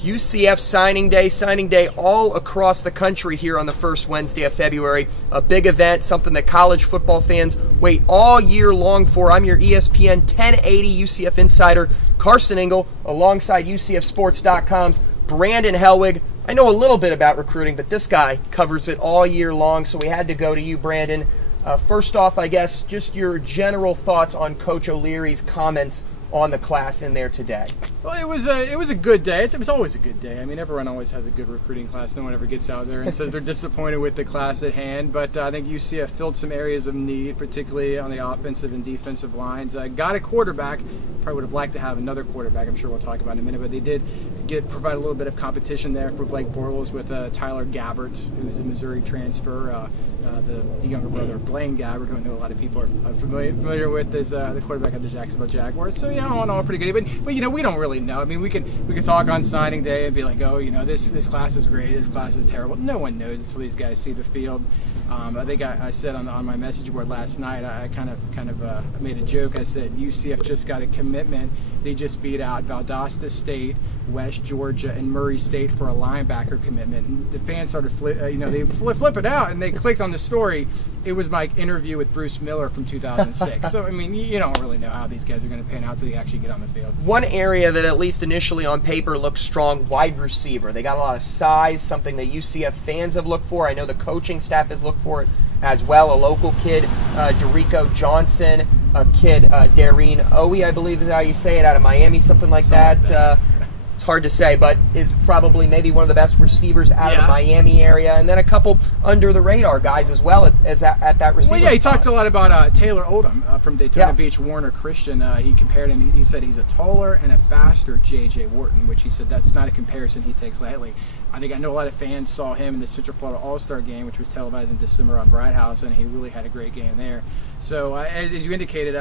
UCF signing day all across the country here on the first Wednesday of February. A big event, something that college football fans wait all year long for. I'm your ESPN 1080 UCF insider, Carson Engel, alongside UCFsports.com's Brandon Helwig. I know a little bit about recruiting, but this guy covers it all year long, so we had to go to you, Brandon. First off, I guess, just your general thoughts on Coach O'Leary's comments on the class in there today. Well, it was a good day. It was always a good day. I mean, everyone always has a good recruiting class. No one ever gets out there and says they're disappointed with the class at hand. But I think UCF filled some areas of need, particularly on the offensive and defensive lines. Got a quarterback. Probably would have liked to have another quarterback. I'm sure we'll talk about in a minute. But they did provide a little bit of competition there for Blake Bortles with Tyler Gabbert, who's a Missouri transfer. The younger brother of Blaine Gabbert, who I know a lot of people are familiar with, is the quarterback of the Jacksonville Jaguars. So yeah, all in all, pretty good. But you know, we don't really know. I mean, we can talk on signing day and be like, oh, you know, this class is great, this class is terrible. No one knows until these guys see the field. I think I said on my message board last night, I kind of made a joke. I said UCF just got a commitment. They just beat out Valdosta State, West Georgia, and Murray State for a linebacker commitment. And the fans started they flip it out, and they clicked on the story. It was my interview with Bruce Miller from 2006. So I mean, you don't really know how these guys are going to pan out until they actually get on the field. One area that at least initially on paper looks strong: wide receiver. They got a lot of size, something that UCF fans have looked for. I know the coaching staff has looked for it as well. A local kid, Derico Johnson, a kid, Dareen Owie, I believe is how you say it, out of Miami, something like that. It's hard to say, but is probably maybe one of the best receivers out of the Miami area. And then a couple under-the-radar guys as well at that receiver Well, yeah, he spot. talked a lot about Taylor Oldham from Daytona Beach, Warner Christian. He compared him. He said he's a taller and a faster J.J. Wharton, which he said that's not a comparison he takes lightly. I know a lot of fans saw him in the Central Florida All-Star game, which was televised in December on Bright House, and he really had a great game there. So, as you indicated,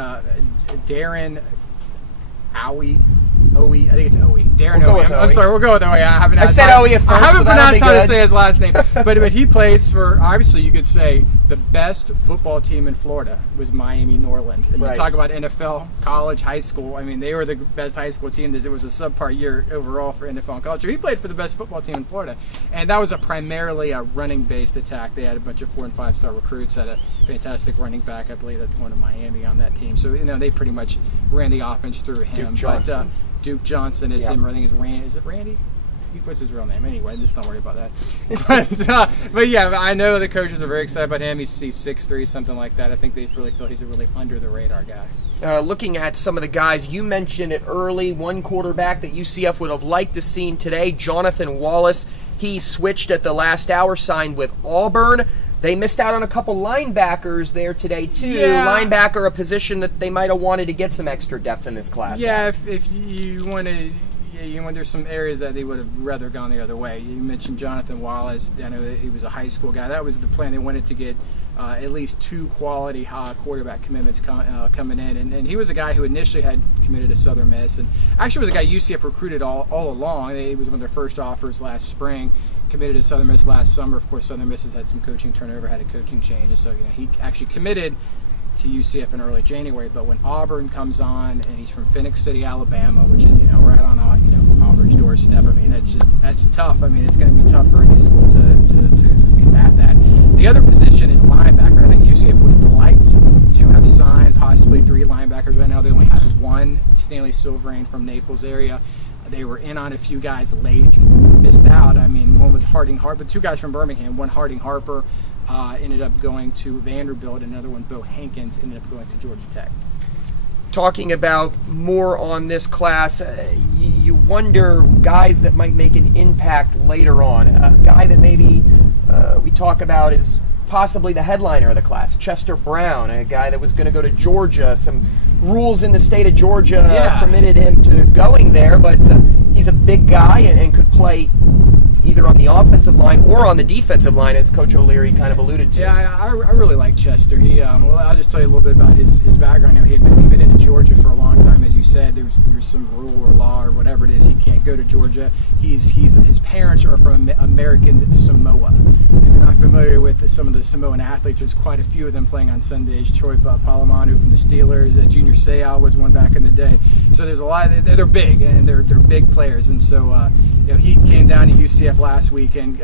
Darren Owie, I think it's Owie. Darren Owie. I'm sorry, we'll go with Owie. I said Owie at first. I haven't pronounced how to say his last name. But he plays for, obviously you could say, the best football team in Florida was Miami Norland. And you talk about NFL, college, high school. I mean, they were the best high school team. It was a subpar year overall for NFL and college. So he played for the best football team in Florida. And that was primarily a running-based attack. They had a bunch of 4- and 5-star recruits, had a fantastic running back. I believe that's going to Miami on that team. So, you know, they pretty much ran the offense through him. Duke Johnson is him. I think is it Randy? He puts his real name anyway. Just don't worry about that. But yeah, I know the coaches are very excited about him. He's 6'3", something like that. I think they really feel he's a really under-the-radar guy. Looking at some of the guys, you mentioned it early, one quarterback that UCF would have liked to seen today, Jonathan Wallace. He switched at the last hour, signed with Auburn. They missed out on a couple linebackers there today, too. Yeah. Linebacker, a position that they might have wanted to get some extra depth in this class. Yeah, if you want to... there's some areas that they would have rather gone the other way. You mentioned Jonathan Wallace. I know that he was a high school guy. That was the plan. They wanted to get at least 2 quality quarterback commitments coming in. And he was a guy who initially had committed to Southern Miss. And actually was a guy UCF recruited all along. He was one of their first offers last spring. Committed to Southern Miss last summer. Of course, Southern Miss has had some coaching turnover, had a coaching change. So he actually committed to UCF in early January, but when Auburn comes on, and he's from Phoenix City, Alabama, which is right on Auburn's doorstep. I mean, that's tough. I mean, it's going to be tough for any school to combat that. The other position is linebacker. I think UCF would have liked to have signed possibly 3 linebackers. Right now, they only have 1, Stanley Silverane from Naples area. They were in on a few guys late, missed out. I mean, one was Harding Harper, 2 guys from Birmingham. One Harding Harper. Ended up going to Vanderbilt. Another one, Bo Hankins, ended up going to Georgia Tech. Talking about more on this class, you wonder guys that might make an impact later on. A guy that maybe we talk about is possibly the headliner of the class, Chester Brown, a guy that was going to go to Georgia. Some rules in the state of Georgia permitted him to going there, but he's a big guy and could play either on the offensive line or on the defensive line, as Coach O'Leary kind of alluded to. Yeah, I really like Chester. He, well, I'll just tell you a little bit about his background. He had been committed to Georgia for a long time, as you said. There's some rule or law or whatever it is. He can't go to Georgia. His parents are from American Samoa. If you're not familiar with some of the Samoan athletes, there's quite a few of them playing on Sundays. Troy Polamalu from the Steelers, Junior Seau was one back in the day. So there's a lot. They're big, and they're big players, and so he came down to UCF last weekend.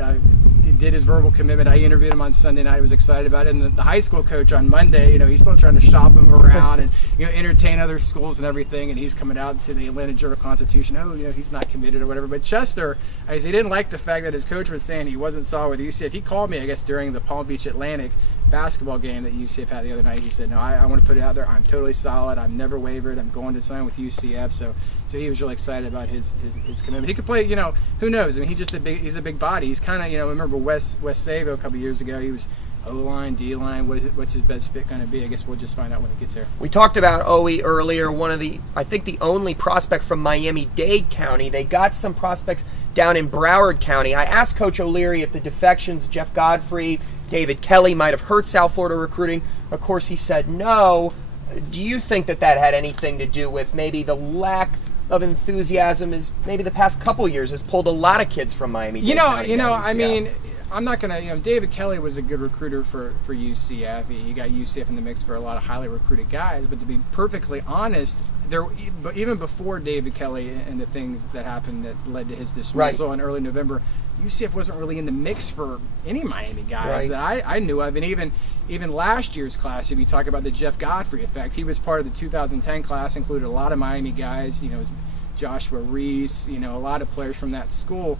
He did his verbal commitment. I interviewed him on Sunday night. I was excited about it. And the high school coach on Monday, he's still trying to shop him around and entertain other schools and everything. And he's coming out to the Atlanta Journal-Constitution. He's not committed or whatever. But Chester, he didn't like the fact that his coach was saying he wasn't solid with UCF. He called me, I guess, during the Palm Beach Atlantic basketball game that UCF had the other night. He said, no, I want to put it out there. I'm totally solid. I've never wavered. I'm going to sign with UCF. So he was really excited about his commitment. He could play, who knows? I mean, he's a big body. He's kind of, remember Wes Savo a couple years ago. He was O-line, D-line. What's his best fit going to be? I guess we'll just find out when he gets there. We talked about Owe earlier, I think the only prospect from Miami-Dade County. They got some prospects down in Broward County. I asked Coach O'Leary if the defections, Jeff Godfrey, David Kelly, might have hurt South Florida recruiting. Of course, he said no. Do you think that had anything to do with maybe the lack of enthusiasm is maybe the past couple years has pulled a lot of kids from Miami-Dade County? I mean, I'm not going to, David Kelly was a good recruiter for UCF. He got UCF in the mix for a lot of highly recruited guys. But to be perfectly honest, even before David Kelly and the things that happened that led to his dismissal in early November, UCF wasn't really in the mix for any Miami guys that I knew of. And even last year's class, if you talk about the Jeff Godfrey effect, he was part of the 2010 class, included a lot of Miami guys, Joshua Reese, a lot of players from that school.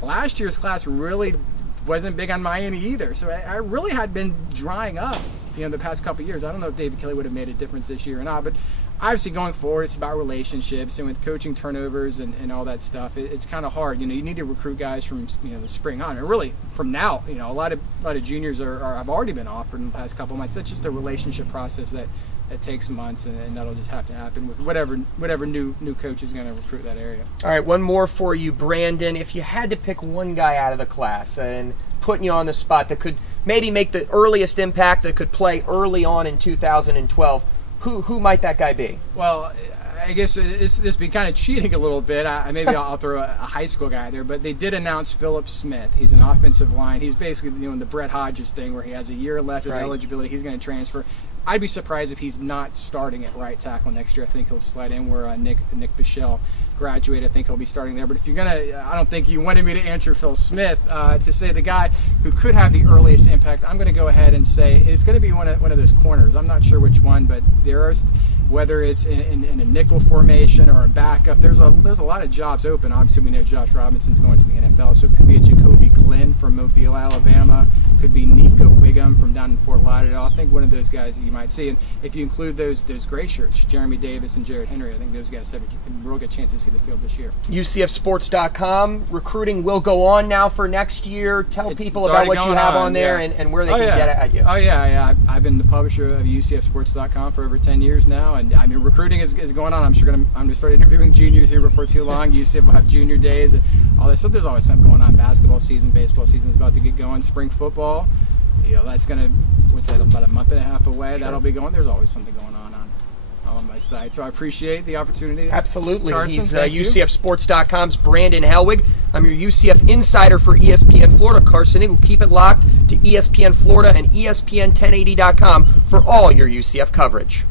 Last year's class really wasn't big on Miami either. So I really had been drying up, the past couple of years. I don't know if David Kelly would have made a difference this year or not, but obviously going forward, it's about relationships, and with coaching turnovers and all that stuff, it's kind of hard. You need to recruit guys from the spring on, and really from now. A lot of juniors have already been offered in the past couple of months. That's just a relationship process that takes months, and that'll just have to happen with whatever new coach is going to recruit that area. All right, one more for you, Brandon. If you had to pick one guy out of the class and putting you on the spot that could maybe make the earliest impact, that could play early on in 2012, who might that guy be? Well, I guess this be kind of cheating a little bit. Maybe I'll throw a high school guy there, but they did announce Philip Smith. He's an offensive line. He's basically doing the Brett Hodges thing where he has a year left of eligibility. He's going to transfer. I'd be surprised if he's not starting at right tackle next year. I think he'll slide in where Nick Bichelle graduated. I think he'll be starting there. But if you're I don't think you wanted me to answer Phil Smith to say the guy who could have the earliest impact. I'm going to go ahead and say it's going to be one of those corners. I'm not sure which one, but whether it's in a nickel formation or a backup, there's a lot of jobs open. Obviously, we know Josh Robinson's going to the NFL, so it could be a Jacoby Glenn from Mobile, Alabama. Could be Nico Wiggum from down in Fort Lauderdale. I think one of those guys you might see. And if you include those gray shirts, Jeremy Davis and Jared Henry, I think those guys have a real good chance to see the field this year. UCFsports.com. Recruiting will go on now for next year. Tell people about what you have on there and where they can get at you. Oh, yeah. I've been the publisher of UCFsports.com for over 10 years now. And I mean, recruiting is going on. I'm going to start interviewing juniors here before too long. UCF will have junior days and all that stuff. There's always something going on. Basketball season, baseball season is about to get going. Spring football. That's going to, what's that, about a month and a half away. Sure. That'll be going. There's always something going on my site. So I appreciate the opportunity. Absolutely. Carson, he's UCFsports.com's Brandon Helwig. I'm your UCF insider for ESPN Florida, Carson Engel. Keep it locked to ESPN Florida and ESPN1080.com for all your UCF coverage.